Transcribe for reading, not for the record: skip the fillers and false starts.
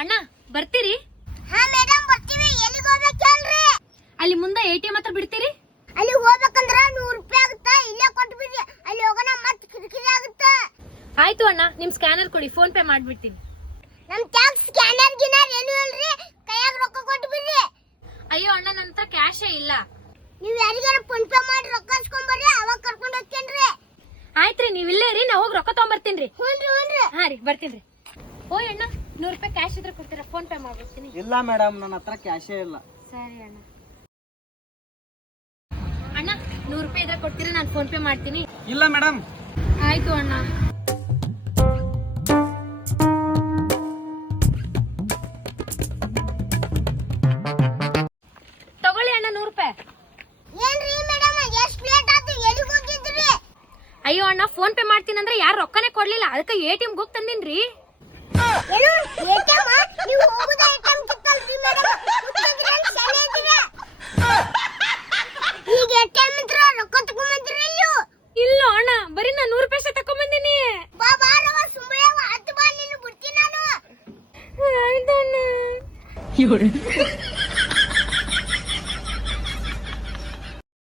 ಅಣ್ಣ ಬರ್ತೀರಿ? ಹಾ ಮೇಡಮ್ ಬರ್ತೀವಿ. ಎಲ್ಲಿಗೆ ಹೋಗ್ಬೇಕು ಹೇಳ್ರಿ? ಅಲ್ಲಿ ಮುಂದೆ ATM ಹತ್ರ ಬಿಡ್ತೀರಿ? ಅಲ್ಲಿ ಹೋಗ್ಬೇಕಂದ್ರ 100 ರೂಪಾಯಿ ಆಗುತ್ತಾ, ಇಲ್ಲೇ ಕೊಟ್ಟು ಬಿಡ್ರಿ. ಅಲ್ಲಿ ಹೋಗೋಣ ಮತ್ತೆ ಕಿರಿಕಿರಿ ಆಗುತ್ತಾ. ಆಯ್ತು ಅಣ್ಣ, ನಿಮ್ ಸ್ಕ್ಯಾನರ್ ಕೊಡಿ, ಫೋನ್ ಪೇ ಮಾಡ್ಬಿಡ್ತೀನಿ. ನಮ್ ಟ್ಯಾಕ್ಸ್ ಸ್ಕ್ಯಾನರ್ ಗಿನರ್ ಏನು ಇಲ್ರಿ, ಕೈಯಾಗ ರೊಕ್ಕ ಕೊಟ್ಟು ಬಿಡ್ರಿ. ಅಯ್ಯೋ ಅಣ್ಣ, ನನ್ನ ಹತ್ರ ಕ್ಯಾಶೇ ಇಲ್ಲ. ನೀವ್ ಯಾರಿಗಾರ ಫೋನ್ ಪೇ ಮಾಡಿ ರೊಕ್ಕ ಇಸ್ಕೊಂಬರ್ರಿ, ಅವಾಗ ಕರ್ಕೊಂಡು ಹೋಗ್ತೇನ್ರಿ. ಆಯ್ತ್ರಿ, ನೀವ್ ಇಲ್ಲೇ ರೀ, ನಾ ಹೋಗಿ ರೊಕ್ಕ ತಗೊಂಬರ್ತೀನಿ. ಹ್ಞೂನ್ರಿ. ಹಾ ರೀ, ಬರ್ತೀನಿ. ಓಯ್ ಅಣ್ಣ, 100 ರೂಪಾಯಿ ಕ್ಯಾಶ್ ಇದ್ರೆ ಕೊಡ್ತೀರಾ? ಫೋನ್ ಪೇ ಮಾಡ್ಬಿಡ್ತೀನಿ. ಇಲ್ಲ ಮೇಡಮ್, ನನ್ನ ಹತ್ರ ಕ್ಯಾಶೇ ಇಲ್ಲ. ಸರಿ ಅಣ್ಣ. ಅಣ್ಣ 100 ರೂಪಾಯಿ ಇದ್ರೆ ಕೊಡ್ತೀರಾ? ನಾನು ಫೋನ್ ಪೇ ಮಾಡ್ತೀನಿ. ಇಲ್ಲ ಮೇಡಮ್. ಆಯ್ತು ಅಣ್ಣ. ತಗೊಳ್ಳಿ ಅಣ್ಣ 100 ರೂಪಾಯಿ. ಏನ್ರಿ ಮೇಡಮ್, ಎಷ್ಟು ಲೇಟ್ ಆಯ್ತು, ಎಲ್ಲಿಗೆ ಹೋಗಿದ್ರಿ? ಅಯ್ಯೋ ಅಣ್ಣ, ಫೋನ್ ಪೇ ಮಾಡ್ತೀನಿ ಅಂದ್ರೆ ಯಾರು ರೊಕ್ಕನೇ ಕೊಡ್ಲಿಲ್ಲ, ಅದಕ್ಕೆ ATM ಹೋಗಿ ತಂದಿನ್ರಿ. ಏನು ATM? ನೀವು ಹೋಗುದ ATM ಕಿತ್ತಲ್ರಿ ಮೇಡಮ್, ಮುಚ್ಚಿದ್ರಲ್ಲಿ ಶಾಲೆ ಇದ್ದೀರಾ? ಈಗ ATM ಇದ್ರ ರೊಕ್ಕ ತಗೊಂಬಂದ್ರಿ ನೀವು? ಇಲ್ಲ ಅಣ್ಣ, ಬರೀ ನಾನು 100 ರೂಪಾಯಿ ತಕೊಂಡ್ ಬಂದಿನಿ. ಬಾ ಬಾರವ, ಸುಮ್ಮನೆ ಹತ್ತು ಬಾ, ನೀನು ಬಿಡ್ತೀನಿ ನಾನು. ಆಯ್ತಣ್ಣ.